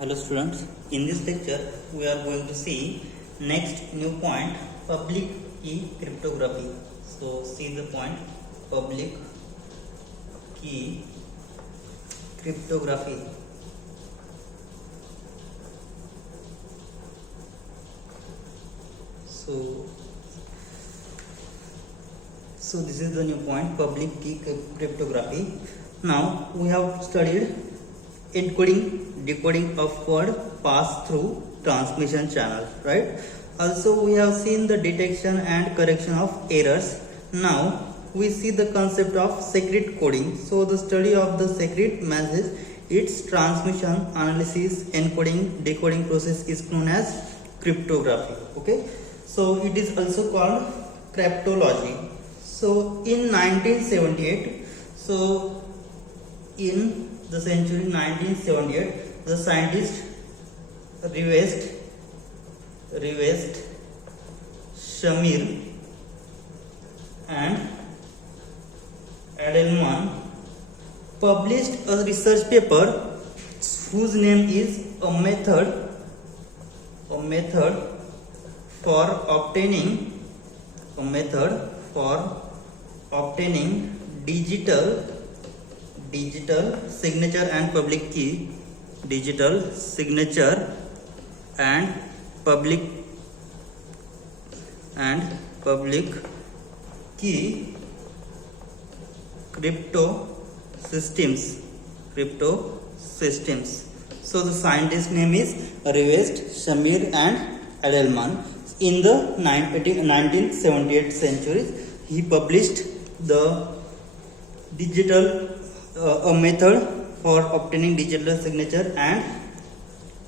Hello students, in this lecture we are going to see next new point, public key cryptography. So see the point, public key cryptography. So this is the new point, public key cryptography. Now we have studied encoding, decoding of code passed through transmission channel, right? Also we have seen the detection and correction of errors. Now we see the concept of secret coding. So the study of the secret message, its transmission, analysis, encoding, decoding process is known as cryptography. Okay, so it is also called cryptology. So in 1978, so in the century 1978, the scientist Rivest Shamir and Edelman published a research paper whose name is a method for obtaining digital signature and public key, digital signature and public key crypto systems. So the scientist name is Rivest, Shamir and Edelman. In the 1978 century, he published the digital a method for obtaining digital signature and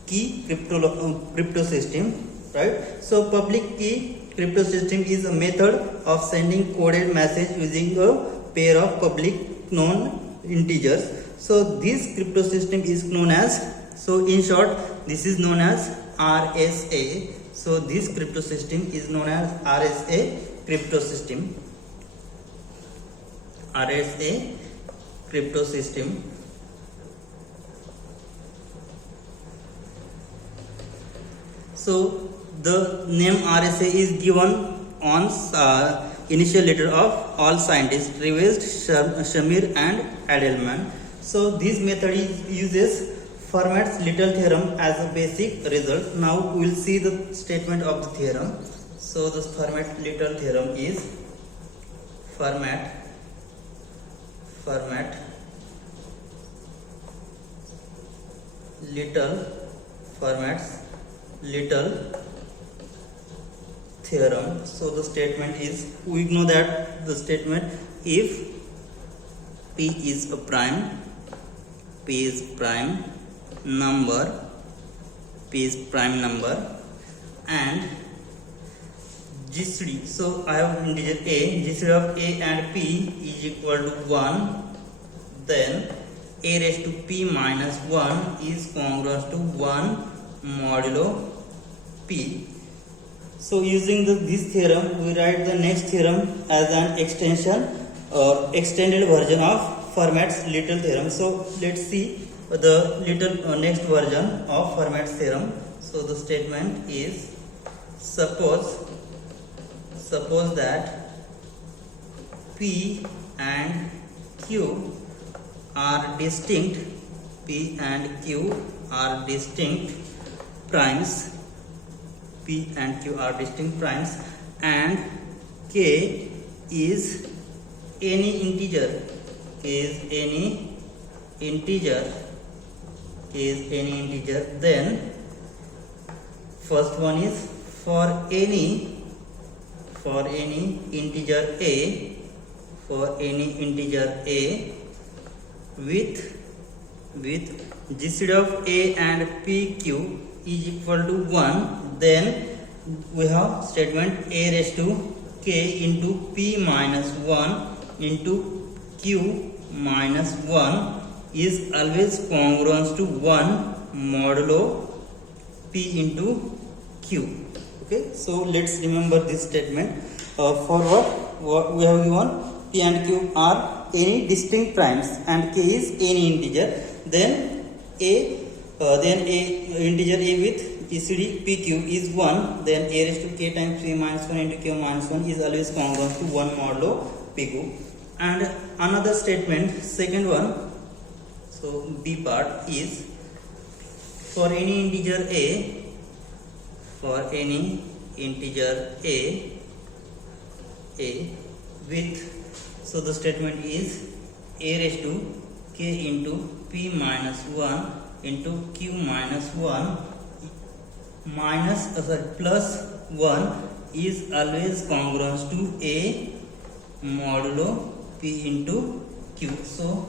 key crypto system, right? So public key crypto system is a method of sending coded message using a pair of public known integers. So this crypto system is known as, so in short, this is known as RSA. So this crypto system is known as RSA crypto system. RSA crypto system. So the name RSA is given on initial letter of all scientists, Rivest, Shamir and Edelman. So this method uses Fermat's Little theorem as a basic result. Now we will see the statement of the theorem. So the Fermat Little theorem is Fermat's Little theorem. So the statement is, we know that the statement, if P is a prime number and GCD, so I have integer a, GCD of a and p is equal to 1, then a raised to p minus 1 is congruous to 1 modulo p. So using this theorem, we write the next theorem as an extension or extended version of Fermat's Little theorem. So let's see the next version of Fermat's theorem. So the statement is, suppose that P and Q are distinct primes, and K is any integer, then first one is for any integer a with GCD of a and pq is equal to 1, then we have statement a raised to k into p minus 1 into q minus 1 is always congruous to 1 modulo p into q. Okay, so let's remember this statement. For what we have given, p and q are any distinct primes and k is any integer, then a then a integer a with ECD pq is 1, then a raised to k times p minus 1 into q minus 1 is always congruent to 1 modulo pq. And another statement, second one, so b part is for any integer a with, so the statement is a raised to k into p minus 1 into q minus 1 minus plus 1 is always congruent to a modulo p into q. So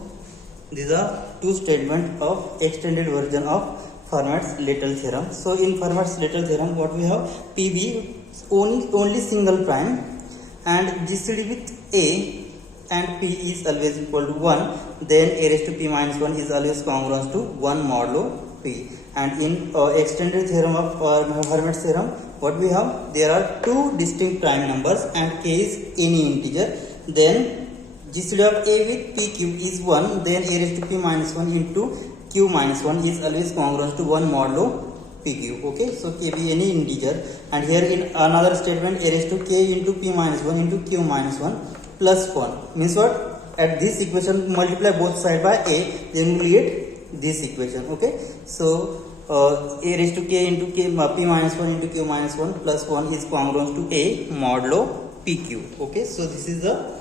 these are two statements of extended version of Fermat's-Little theorem. So in Fermat's-Little theorem, what we have, PB only single prime and GCD with A and P is always equal to 1, then a raised to P minus 1 is always congruent to 1 modulo P. And in extended theorem of Fermat's theorem, what we have, there are two distinct prime numbers and K is any integer, then GCD of A with PQ is 1, then a raised to P minus 1 into q minus 1 is always congruent to 1 modulo pq. Okay, so k be any integer, and here in another statement a raised to k into p minus 1 into q minus 1 plus 1 means what, at this equation multiply both side by a, then we get this equation. Okay, so a raised to k into p minus 1 into q minus 1 plus 1 is congruent to a modulo pq. Okay, so this is the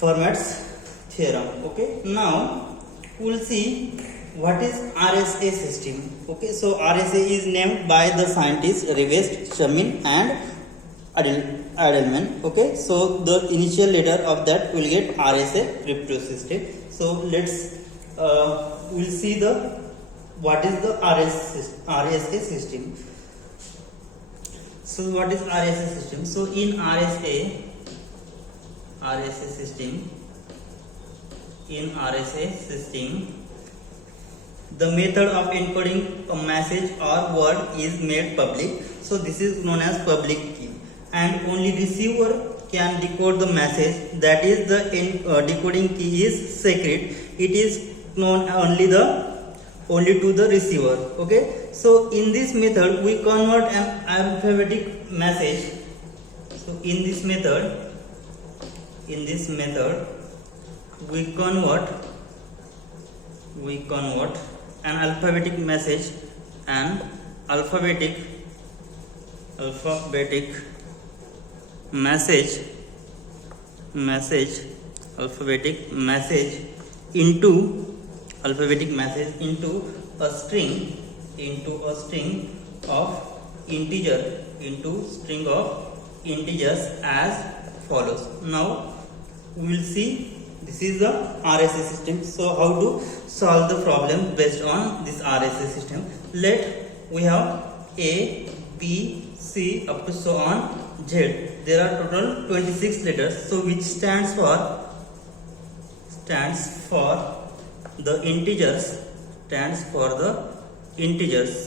Fermat's theorem. Okay, now we will see what is RSA system. Okay, so RSA is named by the scientists Rivest, Shamin and Edelman. Okay, so the initial letter of that will get RSA cryptosystem. So let's we'll see the what is the RSA system. So what is RSA system? So in RSA system, the method of encoding a message or word is made public. So this is known as public key, and only receiver can decode the message. That is, the decoding key is secret. It is known only to the receiver. Okay, so in this method we convert an alphabetic message. So in this method we convert an alphabetic message into a string of integers as follows. Now we will see, this is the RSA system. So how to solve the problem based on this RSA system? We have A, B, C up to so on Z. There are total 26 letters. So which stands for the integers.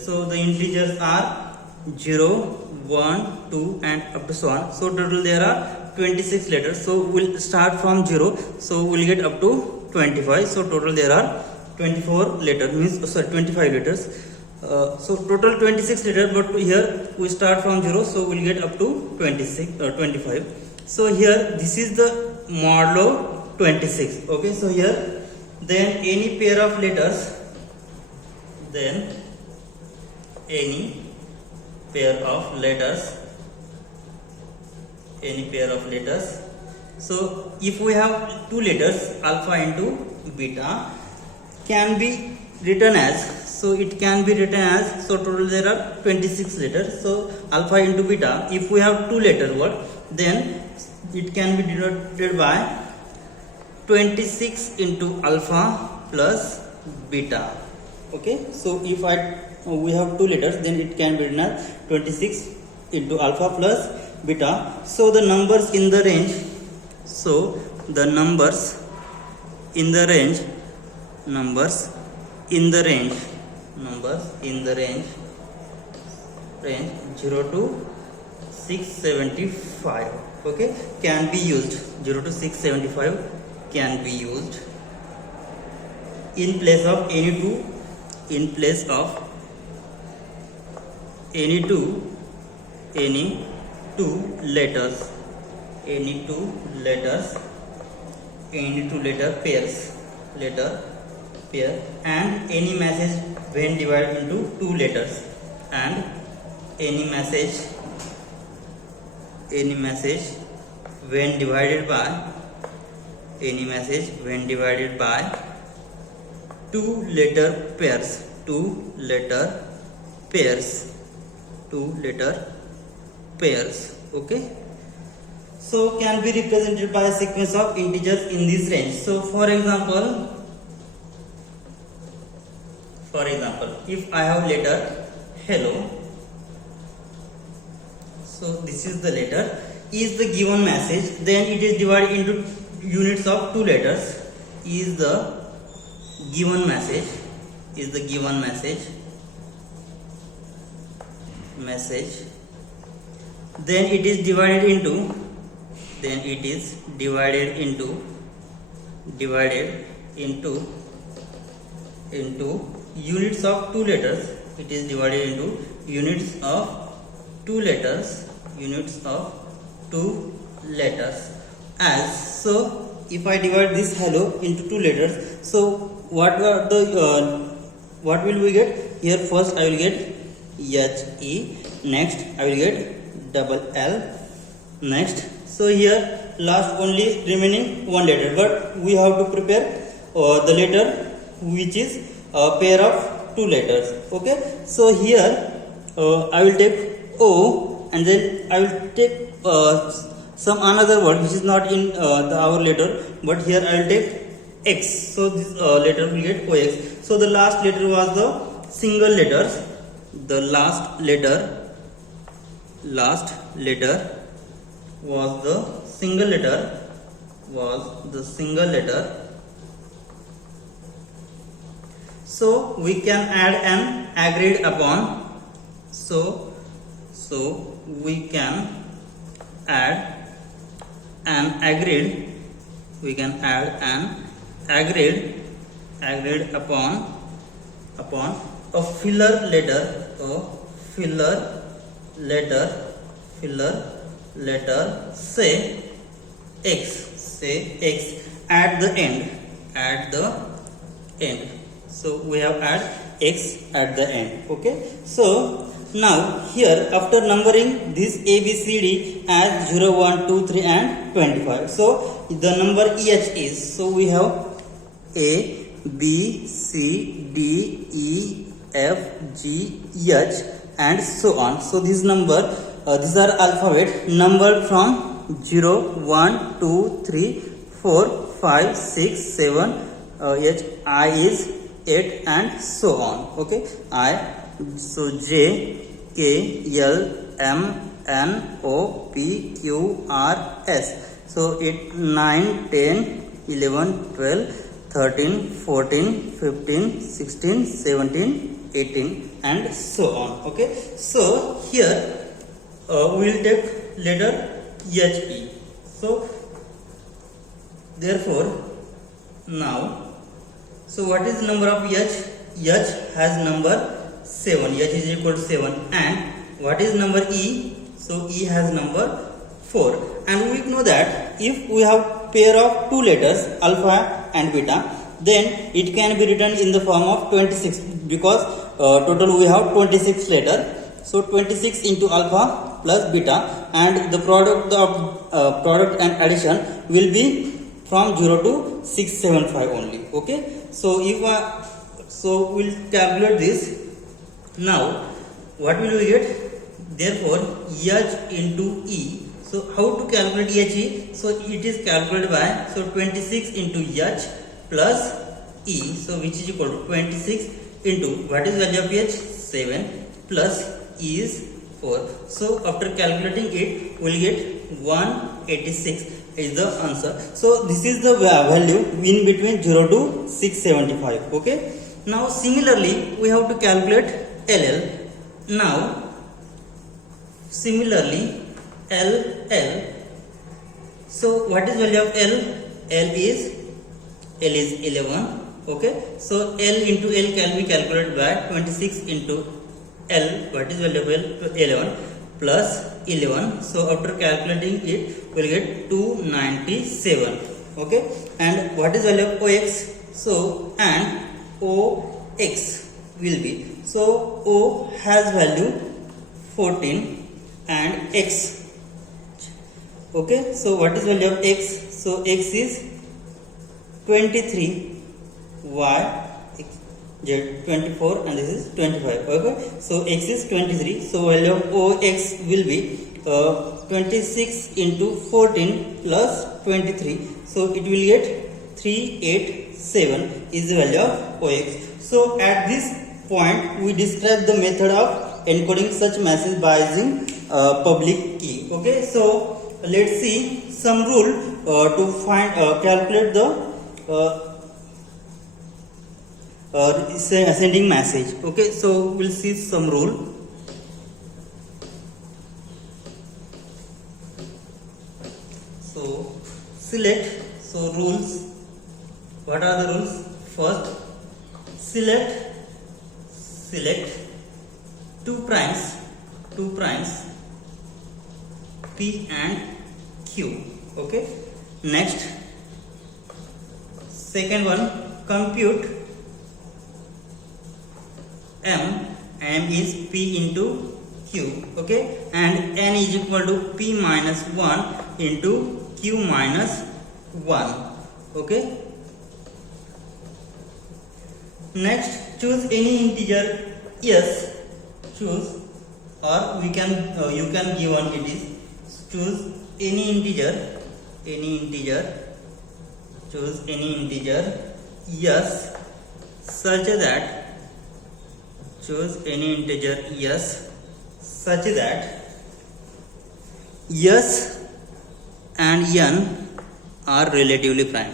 So the integers are 0, 1, 2 and up to so on. So total there are 26 letters. So we'll start from 0, so we'll get up to 25. So total there are 24 letters, means 25 letters. So total 26 letters, but here we start from 0, so we'll get up to 25. So here this is the modulo 26. Okay, so here then any pair of letters, so if we have two letters alpha into beta, can be written as, so it can be written as, so total there are 26 letters. So alpha into beta, if we have two letter word, then it can be denoted by 26 into alpha plus beta. Okay, so if we have two letters, then it can be written as 26 into alpha plus beta. So the numbers in the range, numbers in the range 0 to 675. Okay, can be used, 0 to 675 can be used in place of any two in place of any two letters, any two letter pairs, letter pair, and any message when divided into two letters, and any message when divided by two letter pairs. Okay, so can be represented by a sequence of integers in this range. So for example, if I have letter hello, so this is the letter, is the given message, then it is divided into units of two letters. Is the given message then it is divided into units of two letters. It is divided into units of two letters. As so, if I divide this hello into two letters, so what will we get? Here first I will get HE, next I will get double L, next. So here last only remaining one letter, but we have to prepare the letter which is a pair of two letters. Okay, so here I will take O, and then I will take some another word which is not in our letter, but here I will take X. So this letter will get OX. So the last letter was the single letters. The last letter was the single letter. So we can add an agreed upon. So we can add an agreed upon a filler letter, say X at the end. So we have add X at the end. Okay, so now here after numbering this A B C D as 0, 1, 2, 3 and 25, so the number EH is, so we have A B C D E F G H and so on. So this number, these are alphabet numbered from 0, 1, 2, 3, 4, 5, 6, 7, H, I is 8 and so on. Okay, I, so J, K, L, M, N, O, P, Q, R, S. So it 9, 10, 11, 12, 13, 14, 15, 16, 17, 18 and so on. Okay, so here we will take letter HE. So therefore now, so what is the number of H? H has number 7. H is equal to 7. And what is number E? So E has number 4. And we know that if we have pair of two letters alpha and beta, then it can be written in the form of 26, because total we have 26 letter. So 26 into alpha plus beta, and the product and addition will be from 0 to 675 only. Okay, so if so we'll calculate this. Now what will we get? Therefore H into E. So how to calculate HE? So it is calculated by, so 26 into H plus E, so which is equal to 26 into, what is value of H? 7 plus E is 4. So after calculating it, we will get 186 is the answer. So this is the value in between 0 to 675. Okay. Now similarly we have to calculate LL. Now similarly LL. So what is value of L? L is 11. Okay, so L into L can be calculated by 26 into L, what is value of 11 plus 11. So after calculating it, we'll get 297. Okay, and what is value of OX? So and OX will be, so O has value 14 and X. Okay, so what is value of X? So X is 23, Y Z 24, and this is 25. Okay, so X is 23, so value of OX will be 26 into 14 plus 23, so it will get 387 is the value of OX. So at this point we describe the method of encoding such message by using public key. Okay, so let's see some rule to find calculate the sending message. Okay, so we'll see some rule. So select, so rules, what are the rules? First, select two primes P and Q. Okay, next, second one, compute M is P into Q. Okay, and N is equal to P minus 1 into Q minus 1. Okay, next, choose any integer S, choose, or we can you can give one, it is choose any integer, choose any integer S such that, choose any integer S such that S and N are relatively prime.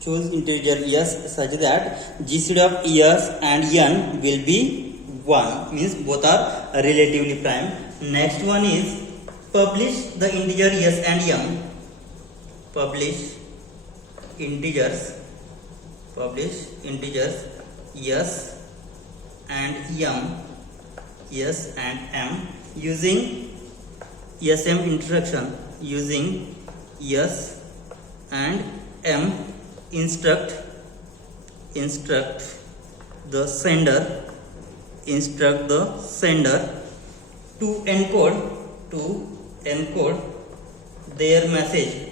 Choose integer S such that GCD of S and N will be 1, means both are relatively prime. Next one is publish the integer S and M. Publish integers S and M using SM instruction, using S and M instruct the sender to encode their message,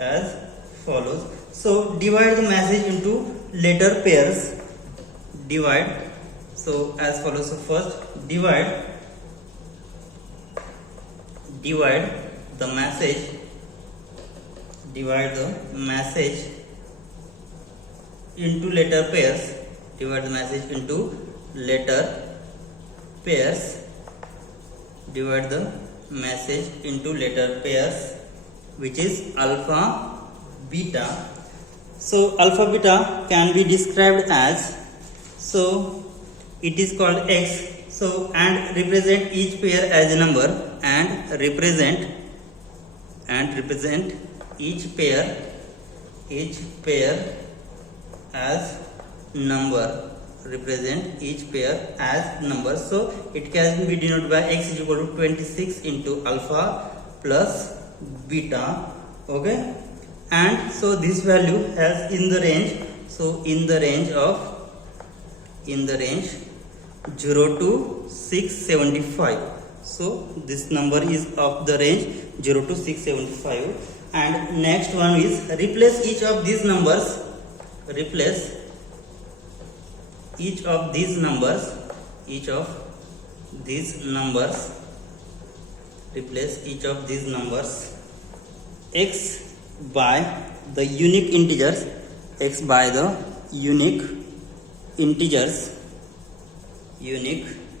as follows. So divide the message into letter pairs. So as follows. So first, divide the message into letter pairs. Which is alpha, beta. So alpha, beta can be described as, so it is called X. So and represent each pair as a number, and represent each pair as number. So it can be denoted by X is equal to 26 into alpha plus beta. Okay, and so this value has in the range, so in the range 0 to 675. So this number is of the range 0 to 675. And next one is replace each of these numbers X by the unique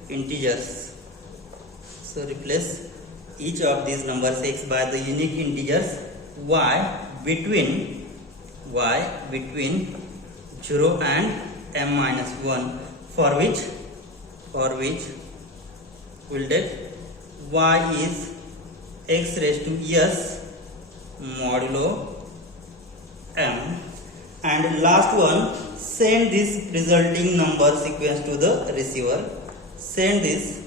integers. So replace each of these numbers X by the unique integers Y between 0 and M minus 1, for which we'll take Y is x raised to s modulo m, and last one, send this resulting number sequence to the receiver. Send this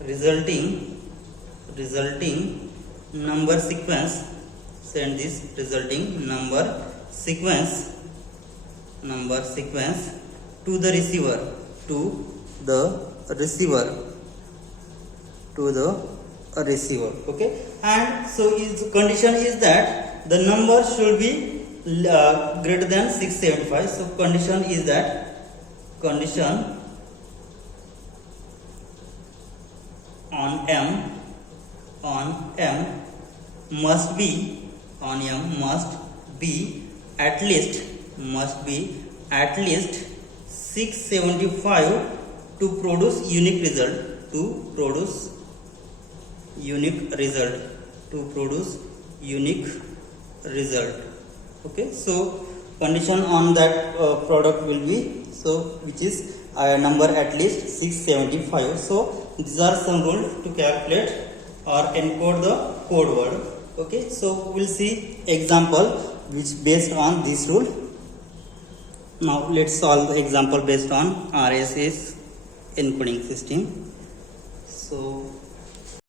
resulting number sequence. Send this resulting number sequence to the receiver. Okay, and so the condition is that the number should be greater than 675. So condition is that on M must be at least 675 to produce unique result. Okay, so condition on that product will be, so which is number at least 675. So these are some rules to calculate or encode the code word. Okay, so we'll see example which based on this rule. Now let's solve the example based on RSS encoding system. So